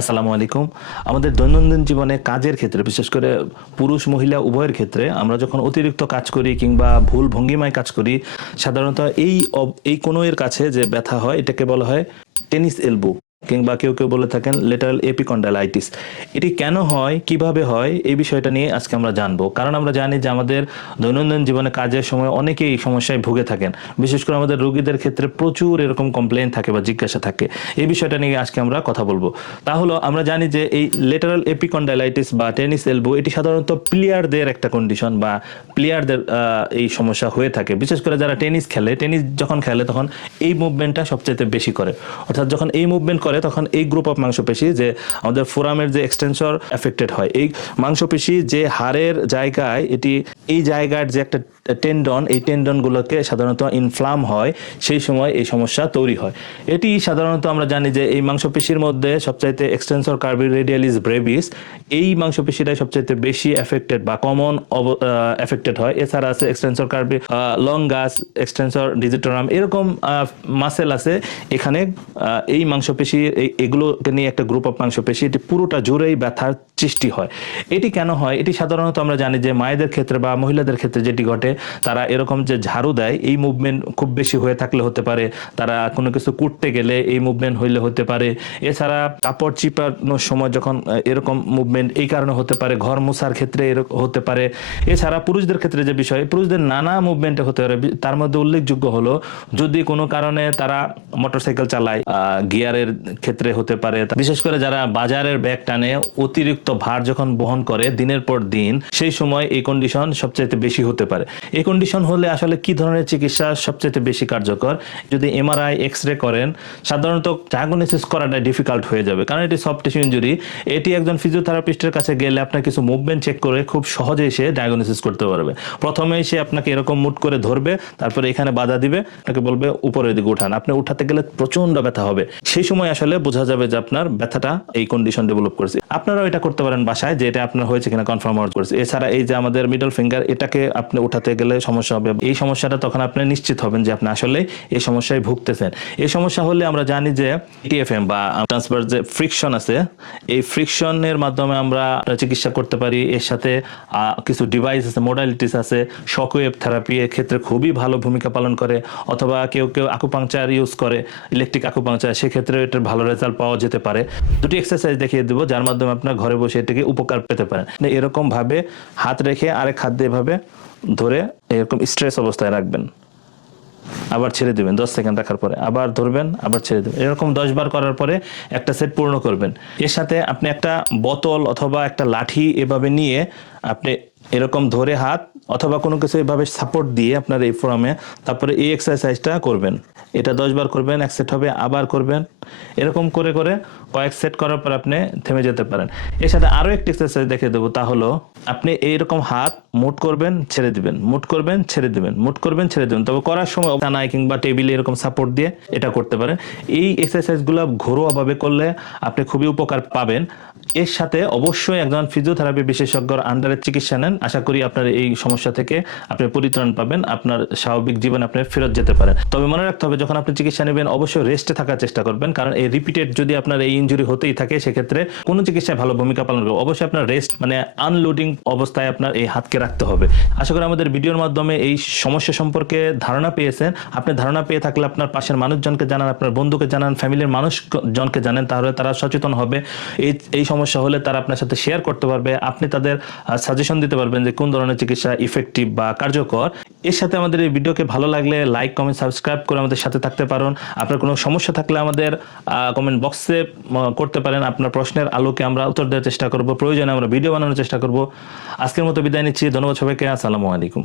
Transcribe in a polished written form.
আসসালামু আলাইকুম। আমাদের দৈনন্দিন জীবনে কাজের ক্ষেত্রে বিশেষ করে পুরুষ মহিলা উভয়ের ক্ষেত্রে আমরা যখন অতিরিক্ত কাজ করি কিংবা ভুল ভঙ্গিমায় কাজ করি, সাধারণত এই কনুইয়ের কাছে যে ব্যথা হয় এটাকে বলা হয় টেনিস এলবো, কিংবা কেউ কেউ বলে থাকেন লেটারাল এপিকন্ডাইলাইটিস। এটি কেন হয়, কিভাবে হয়, এই বিষয়টা নিয়ে আজকে আমরা জানবো। কারণ আমরা জানি যে আমাদের দৈনন্দিন জীবনে কাজের সময় অনেকেই এই সমস্যায় ভুগে থাকেন। বিশেষ করে আমাদের রোগীদের ক্ষেত্রে প্রচুর এরকম কমপ্লেন থাকে বা জিজ্ঞাসা থাকে। এই বিষয়টা নিয়ে আজকে আমরা কথা বলবো। তাহলে আমরা জানি যে এই লেটারাল এপিকন্ডাইলাইটিস বা টেনিস এলবো এটি সাধারণত প্লেয়ারদের একটা কন্ডিশন বা প্লেয়ারদের এই সমস্যা হয়ে থাকে। বিশেষ করে যারা টেনিস খেলে, টেনিস যখন খেলে তখন এই মুভমেন্টটা সবচেয়ে বেশি করে। অর্থাৎ যখন এই মুভমেন্ট করে তখন এই গ্রুপ অফ মাংসপেশি যে আমাদের ফোরামের যে এক্সটেন্সর এফেক্টেড হয়, এই মাংসপেশি যে হাড়ের জায়গায় এই জায়গার যে একটা টেন্ডন, এই টেন্ডনগুলোকে সাধারণত ইনফ্লাম হয়, সেই সময় এই সমস্যা তৈরি হয়। এটি সাধারণত আমরা জানি যে এই মাংসপেশির মধ্যে সবচাইতে এক্সটেন্সর কার্বি রেডিয়ালিস ব্রেভিস, এই মাংসপেশিটাই সবচাইতে বেশি এফেক্টেড বা কমন এফেক্টেড হয়। এছাড়া আছে extensor carpi longus, extensor digitorum, এরকম মাসেল আছে এখানে। এই মাংসপেশি এগুলোকে নিয়ে একটা গ্রুপ অফ মাংসপেশি, এটি পুরোটা জুড়েই ব্যথার সৃষ্টি হয়। এটি কেন হয়? এটি সাধারণত আমরা জানি যে মায়েদের ক্ষেত্রে বা মহিলাদের ক্ষেত্রে যেটি ঘটে, তারা এরকম যে ঝাড়ু দেয়, এই মুভমেন্ট খুব বেশি হয়ে থাকলে হতে পারে। তারা কোনো কিছু কুটতে গেলে এই মুভমেন্ট হইলে হতে পারে। এছাড়া কাপড় চিপানোর সময় যখন এরকম মুভমেন্ট এই কারণে হতে পারে। ঘর মোছার ক্ষেত্রে এরকম হতে পারে। এছাড়া পুরুষদের ক্ষেত্রে যে বিষয়, পুরুষদের নানা মুভমেন্টে হতে পারে। তার মধ্যে উল্লেখযোগ্য হলো যদি কোনো কারণে তারা মোটরসাইকেল চালায়, গিয়ারের ক্ষেত্রে হতে পারে। বিশেষ করে যারা বাজারের ব্যাগ টানে, অতিরিক্ত ভার যখন বহন করে দিনের পর দিন, সেই সময় এই কন্ডিশন সবচেয়ে বেশি হতে পারে। এই কন্ডিশন হলে আসলে কি ধরনের চিকিৎসা সবচেয়ে বেশি কার্যকর? যদি এমআরআই, এক্সরে করেন, সাধারণত ডায়াগনোসিস করাটা ডিফিকাল্ট হয়ে যাবে, কারণ এটি সফট টিস্যু ইনজুরি। এটি একজন ফিজিওথেরাপিস্টের কাছে গেলে আপনার কিছু মুভমেন্ট চেক করে খুব সহজেই সে ডায়াগনোসিস করতে পারবে। প্রথমেই সে আপনাকে এরকম মুট করে ধরবে, তারপরে এখানে বাধা দিবে, আপনাকে বলবে উপরের দিকে উঠান। আপনি উঠাতে গেলে প্রচন্ড ব্যথা হবে। সেই সময় আসলে বোঝা যাবে যে আপনার ব্যথাটা এই কন্ডিশন ডেভেলপ করেছে। আপনারাও এটা করতে পারেন বাসায়, যে এটা আপনার হয়েছে কিনা কনফার্ম করেছে। এছাড়া এই যে আমাদের মিডল ফিঙ্গার, এটাকে আপনি উঠাতে গেলে সমস্যা হবে। এই সমস্যাটা তখন আপনি নিশ্চিত হবেন যে আপনি আসলে এই সমস্যায় ভুগতেছেন। এই সমস্যা হলে আমরা জানি যে টিএফএম বা ট্রান্সফার যে ফ্রিকশন আছে, এই ফ্রিকশনের মাধ্যমে আমরা চিকিৎসা করতে পারি। এর সাথে কিছু ডিভাইস আছে, মোডালিটিস আছে। শকওয়েভ থেরাপি এর ক্ষেত্রে খুবই ভালো ভূমিকা পালন করে। অথবা কেউ কেউ আকুপাংচার ইউজ করে, ইলেকট্রিক আকুপাংচার, সেক্ষেত্রে এটার ভালো রেজাল্ট পাওয়া যেতে পারে। দুটি এক্সারসাইজ দেখিয়ে দেবো যার মাধ্যমে আপনার ঘরে বসে এটাকে উপকার পেতে পারেন। এরকম ভাবে হাত রেখে আরেক হাত দিয়ে এভাবে ধরে এরকম স্ট্রেস অবস্থায় রাখবেন, আবার ছেড়ে দিবেন। 10 সেকেন্ড রাখার পরে আবার ধরবেন, আবার ছেড়ে দেবেন। এরকম 10 বার করার পরে একটা সেট পূর্ণ করবেন। এর সাথে আপনি একটা বোতল অথবা একটা লাঠি এভাবে নিয়ে আপনি এরকম ধরে হাত অথবা কোনো কিছু এভাবে সাপোর্ট দিয়ে আপনার এই ফোরামে, তারপরে এই এক্সারসাইজটা করবেন। এটা 10 বার করবেন, এক সেট হবে, আবার করবেন। এরকম করে করে কয়েক সেট করার পর আপনি থেমে যেতে পারেন। এর সাথে আরো একটা এক্সারসাইজ দেখিয়ে দেবো, তা হলো আপনি এইরকম হাত মুট করবেন, ছেড়ে দিবেন, মুট করবেন, ছেড়ে দিবেন, মুট করবেন, ছেড়ে দিবেন। তবে করার সময় টানায় কিংবা টেবিলে এরকম সাপোর্ট দিয়ে এটা করতে পারেন। এই এক্সারসাইজগুলো ঘরোয়াভাবে করলে আপনি খুবই উপকার পাবেন। এর সাথে অবশ্যই একজন ফিজিওথেরাপি বিশেষজ্ঞর আন্ডারে চিকিৎসা নেন। আশা করি আপনার এই সমস্যা থেকে আপনি পরিত্রাণ পাবেন, আপনার স্বাভাবিক জীবনে আপনি ফেরত যেতে পারেন। তবে মনে রাখতে হবে, যখন আপনি চিকিৎসা নেবেন অবশ্যই রেস্টে থাকার চেষ্টা করবেন, কারণ এই রিপিটেড যদি আপনার এই ইনজুরি হতেই থাকে, সেক্ষেত্রে কোনো চিকিৎসায় ভালো ভূমিকা পালন করবে। অবশ্যই আপনার রেস্ট মানে আনলোডিং অবস্থায় আপনার এই হাতকে রাখতে হবে। আশা করি আমাদের ভিডিওর মাধ্যমে এই সমস্যা সম্পর্কে ধারণা পেয়েছেন। আপনি ধারণা পেয়ে থাকলে আপনার পাশের মানুষজনকে জানান, আপনার বন্ধুকে জানান, ফ্যামিলির মানুষজনকে জানেন, তাহলে তারা সচেতন হবে। এই সমস্যা হলে তারা আপনার সাথে শেয়ার করতে পারবে। আপনি তাদের সাজেশন দিতে পারবেন যে কোন ধরনের চিকিৎসা ইফেক্টিভ বা কার্যকর। এর সাথে আমাদের এই ভিডিওকে ভালো লাগলে লাইক, কমেন্ট, সাবস্ক্রাইব করে আমাদের সাথে থাকতে পারেন। আপনার কোনো সমস্যা থাকলে আমাদের কমেন্ট বক্সে করতে পারেন। আপনার প্রশ্নের আলোকে আমরা উত্তর দেওয়ার চেষ্টা করব, প্রয়োজনে আমরা ভিডিও বানানোর চেষ্টা করব। আজকের মতো বিদায় নিচ্ছি। ধন্যবাদ সবাইকে। আসসালামু আলাইকুম।